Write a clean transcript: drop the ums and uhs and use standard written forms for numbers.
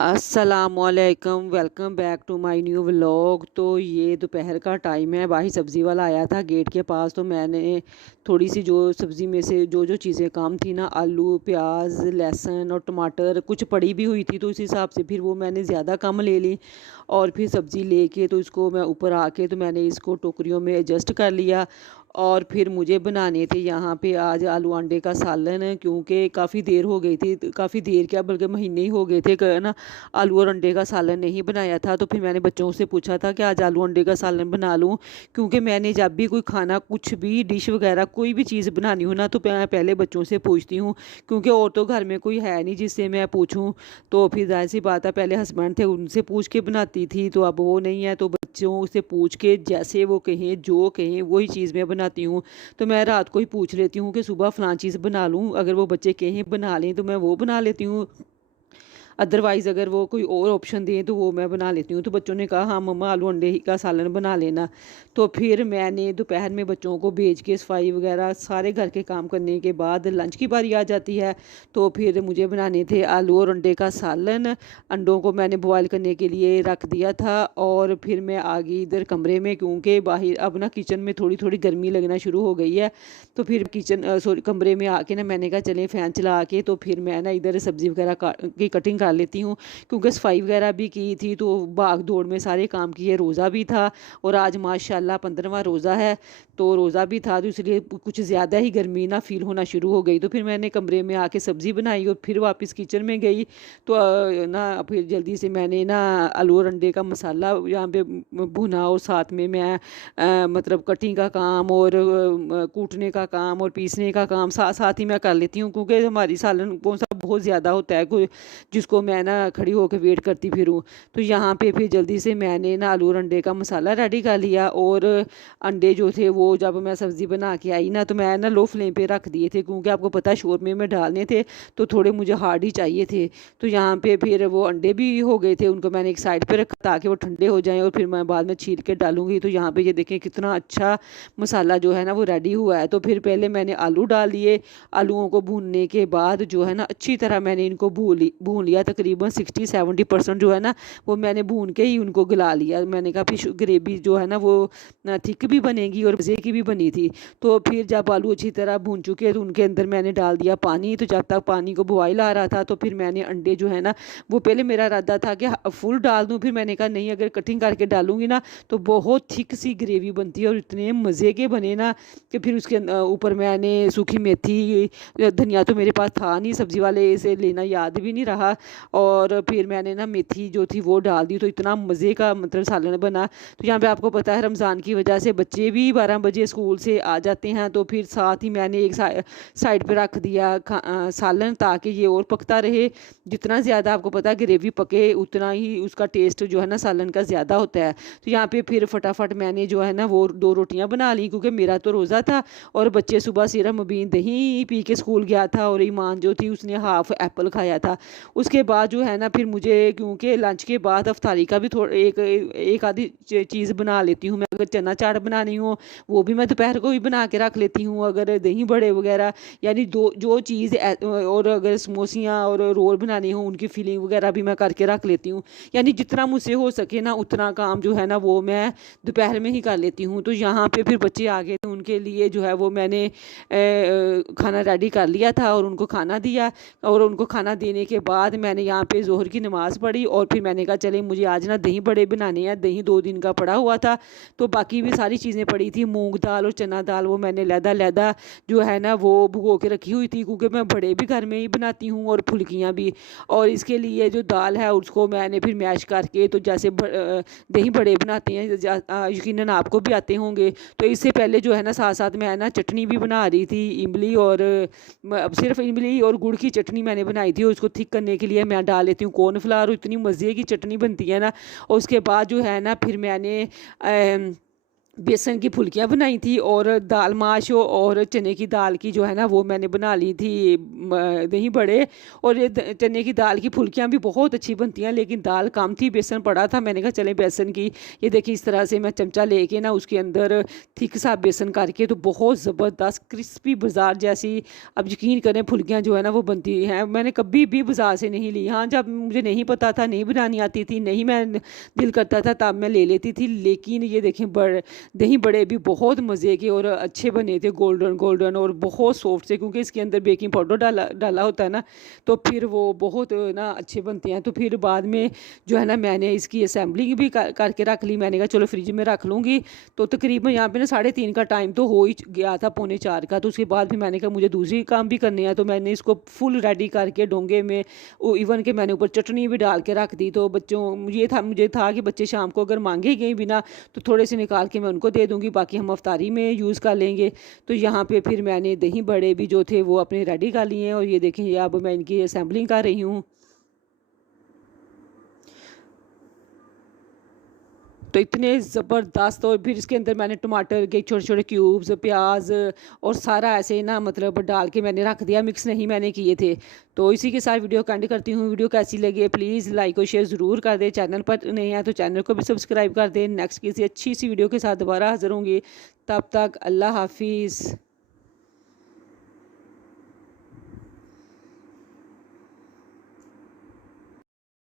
अस्सलामुअलैकुम, welcome back to my new vlog. तो ये दोपहर का टाइम है। बाहर सब्ज़ी वाला आया था गेट के पास, तो मैंने थोड़ी सी जो सब्ज़ी में से जो जो चीज़ें काम थी ना, आलू, प्याज, लहसुन और टमाटर कुछ पड़ी भी हुई थी, तो उस हिसाब से फिर वो मैंने ज़्यादा कम ले ली। और फिर सब्ज़ी लेके तो इसको मैं ऊपर आके तो मैंने इसको टोकरियों में एडजस्ट कर लिया। और फिर मुझे बनाने थे यहाँ पे आज आलू अंडे का सालन, क्योंकि काफ़ी देर हो गई थी, काफ़ी देर क्या बल्कि महीने ही हो गए थे ना आलू और अंडे का सालन नहीं बनाया था। तो फिर मैंने बच्चों से पूछा था कि आज आलू अंडे का सालन बना लूँ, क्योंकि मैंने जब भी कोई खाना कुछ भी डिश वगैरह कोई भी चीज़ बनानी हो ना, तो मैं पहले बच्चों से पूछती हूँ, क्योंकि और तो घर में कोई है नहीं जिससे मैं पूछूँ। तो फिर जाहिर सी बात है, पहले हस्बैंड थे उनसे पूछ के बनाती थी, तो अब वो नहीं है, तो बच्चों से पूछ के जैसे वो कहें जो कहें वही चीज़ मैं बनाती हूँ। तो मैं रात को ही पूछ लेती हूँ कि सुबह फ़लाँ चीज़ बना लूँ, अगर वो बच्चे कहें बना लें तो मैं वो बना लेती हूँ। अदरवाइज़ अगर वो कोई और ऑप्शन दें तो वो मैं बना लेती हूँ। तो बच्चों ने कहा हाँ मम्मा आलू अंडे ही का सालन बना लेना। तो फिर मैंने दोपहर में बच्चों को भेज के सफाई वगैरह सारे घर के काम करने के बाद लंच की बारी आ जाती है। तो फिर मुझे बनाने थे आलू और अंडे का सालन। अंडों को मैंने बॉयल करने के लिए रख दिया था, और फिर मैं आ गई इधर कमरे में, क्योंकि बाहर अब ना किचन में थोड़ी थोड़ी गर्मी लगना शुरू हो गई है। तो फिर सॉरी कमरे में आके ना मैंने कहा चले फ़ैन चला के तो फिर मैं ना इधर सब्ज़ी वगैरह की कटिंग कर लेती हूँ, क्योंकि सफाई वगैरह भी की थी, तो भाग दौड़ में सारे काम किए। रोज़ा भी था और आज माशाल्लाह 15वां रोज़ा है, तो रोज़ा भी था, तो इसलिए कुछ ज़्यादा ही गर्मी ना फील होना शुरू हो गई। तो फिर मैंने कमरे में आके सब्ज़ी बनाई और फिर वापस किचन में गई। तो ना फिर जल्दी से मैंने ना आलू और अंडे का मसाला यहाँ पे भुना, और साथ में मैं मतलब कटिंग का काम और कूटने का काम और पीसने का काम साथ साथ ही मैं कर लेती हूँ, क्योंकि हमारी सालन कौन सा बहुत ज़्यादा होता है कोई जिसको मैं ना खड़ी होकर वेट करती फिरूँ। तो यहाँ पे फिर जल्दी से मैंने ना आलू और अंडे का मसाला रेडी कर लिया, और अंडे जो थे वो जब मैं सब्ज़ी बना के आई ना, तो मैं ना लो फ्लेम पे रख दिए थे, क्योंकि आपको पता है शोरमे में डालने थे, तो थोड़े मुझे हार्ड ही चाहिए थे। तो यहाँ पे फिर वो अंडे भी हो गए थे, उनको मैंने एक साइड पे रखा ताकि वो ठंडे हो जाएं, और फिर मैं बाद में छील के डालूंगी। तो यहाँ पे ये देखें कितना अच्छा मसाला जो है ना वो रेडी हुआ है। तो फिर पहले मैंने आलू डाल दिए। आलूओं को भूनने के बाद जो है ना अच्छी तरह मैंने इनको भून लिया, तकरीबन 60-70% जो है ना वो मैंने भून के ही उनको गला लिया। मैंने कहा फिर ग्रेवी जो है ना वो थिक भी बनेगी और मज़े की भी बनी थी। तो फिर जब आलू अच्छी तरह भून चुके तो उनके अंदर मैंने डाल दिया पानी। तो जब तक पानी को बॉयल आ रहा था, तो फिर मैंने अंडे जो है ना वो पहले मेरा इरादा था कि फुल डाल दूँ, फिर मैंने कहा नहीं, अगर कटिंग करके डालूंगी ना तो बहुत थिक सी ग्रेवी बनती है, और इतने मज़े के बने ना कि फिर उसके ऊपर मैंने सूखी मेथी, धनिया तो मेरे पास था नहीं, सब्ज़ी वाले से लेना याद भी नहीं रहा, और फिर मैंने ना मेथी जो थी वो डाल दी। तो इतना मज़े का मतलब सालन बना। तो यहाँ पे आपको पता है रमज़ान की वजह से बच्चे भी 12 बजे स्कूल से आ जाते हैं, तो फिर साथ ही मैंने एक साइड पे रख दिया सालन, ताकि ये और पकता रहे। जितना ज़्यादा आपको पता है ग्रेवी पके उतना ही उसका टेस्ट जो है ना सालन का ज़्यादा होता है। तो यहाँ पे फिर फटाफट मैंने जो है ना वो 2 रोटियाँ बना ली, क्योंकि मेरा तो रोज़ा था और बच्चे सुबह सिर्फ मुबीन दही पी के स्कूल गया था, और ईमान जो थी उसने हाफ एप्पल खाया था। उसके बाद जो है ना फिर मुझे, क्योंकि लंच के बाद अफ्तारी का भी थोड़ा एक आधी चीज़ बना लेती हूँ मैं। अगर चना चाट बनानी हो वो भी मैं दोपहर को ही बना के रख लेती हूँ। अगर दही बड़े वगैरह यानी दो जो चीज़ और अगर समोसियाँ और रोल बनाने हो उनकी फिलिंग वगैरह भी मैं करके रख लेती हूँ। यानी जितना मुझसे हो सके ना उतना काम जो है ना वो मैं दोपहर में ही कर लेती हूँ। तो यहाँ पे फिर बच्चे आ गए थे, उनके लिए जो है वो मैंने खाना रेडी कर लिया था और उनको खाना दिया। और उनको खाना देने के बाद मैंने यहाँ पे ज़ोहर की नमाज़ पढ़ी, और फिर मैंने कहा चले मुझे आज ना दही बड़े बनाने हैं। दही 2 दिन का पड़ा हुआ था, तो बाकी भी सारी चीज़ें पड़ी थी, मूंग दाल और चना दाल वो मैंने लैदा जो है ना वो भुगो के रखी हुई थी, क्योंकि मैं बड़े भी घर में ही बनाती हूँ और फुल्कियाँ भी। और इसके लिए जो दाल है उसको मैंने फिर मैश करके, तो जैसे दही बड़े बनाते हैं यकीनन आपको भी आते होंगे, तो इससे पहले जो है ना साथ साथ मैं ना चटनी भी बना रही थी, इमली और अब सिर्फ इमली और गुड़ की चटनी मैंने बनाई थी। और उसको थिक करने के लिए मैं डाल लेती हूँ कॉर्नफ्लावर, इतनी मज़े की चटनी बनती है ना। और उसके बाद जो है ना फिर मैंने बेसन की फुल्कियाँ बनाई थी और दाल माश और चने की दाल की जो है ना वो मैंने बना ली थी दही बड़े। और ये चने की दाल की फुल्कियाँ भी बहुत अच्छी बनती हैं, लेकिन दाल कम थी, बेसन पड़ा था। मैंने कहा चलें बेसन की, ये देखिए इस तरह से मैं चमचा लेके ना उसके अंदर थिक सा बेसन करके तो बहुत ज़बरदस्त क्रिस्पी बाज़ार जैसी, अब यकीन करें, फुल्कियाँ जो है ना वो बनती हैं। मैंने कभी भी बाज़ार से नहीं ली। हाँ, जब मुझे नहीं पता था, नहीं बनानी आती थी, नहीं मैं दिल करता था, तब मैं ले लेती थी। लेकिन ये देखें दही बड़े भी बहुत मज़े के और अच्छे बने थे, गोल्डन गोल्डन और बहुत सॉफ्ट थे, क्योंकि इसके अंदर बेकिंग पाउडर डाला डाला होता है ना, तो फिर वो बहुत ना अच्छे बनते हैं। तो फिर बाद में जो है ना मैंने इसकी असेंबलिंग भी करके रख ली। मैंने कहा चलो फ्रिज में रख लूँगी। तो तकरीबन यहाँ पे ना 3:30 का टाइम तो हो ही गया था, 3:45 का। तो उसके बाद फिर मैंने कहा मुझे दूसरी काम भी करने हैं, तो मैंने इसको फुल रेडी करके डोंगे में इवन के मैंने ऊपर चटनी भी डाल के रख दी। तो बच्चों मुझे था कि बच्चे शाम को अगर मांगे गए भी ना तो थोड़े से निकाल के मैं उनको दे दूँगी, बाकी हम अफ्तारी में यूज़ कर लेंगे। तो यहाँ पे फिर मैंने दही बड़े भी जो थे वो अपने रेडी कर लिए हैं और ये देखें, ये अब मैं इनकी असेंबलिंग कर रही हूँ। तो इतने ज़बरदस्त, और फिर इसके अंदर मैंने टमाटर के छोटे छोटे क्यूब्स, प्याज और सारा ऐसे ना मतलब डाल के मैंने रख दिया, मिक्स नहीं मैंने किए थे। तो इसी के साथ वीडियो को एंड करती हूँ। वीडियो कैसी लगी प्लीज़ लाइक और शेयर ज़रूर कर दें। चैनल पर नहीं है तो चैनल को भी सब्सक्राइब कर दें। नेक्स्ट किसी अच्छी सी वीडियो के साथ दोबारा हाजिर होंगी। तब तक अल्लाह हाफिज़।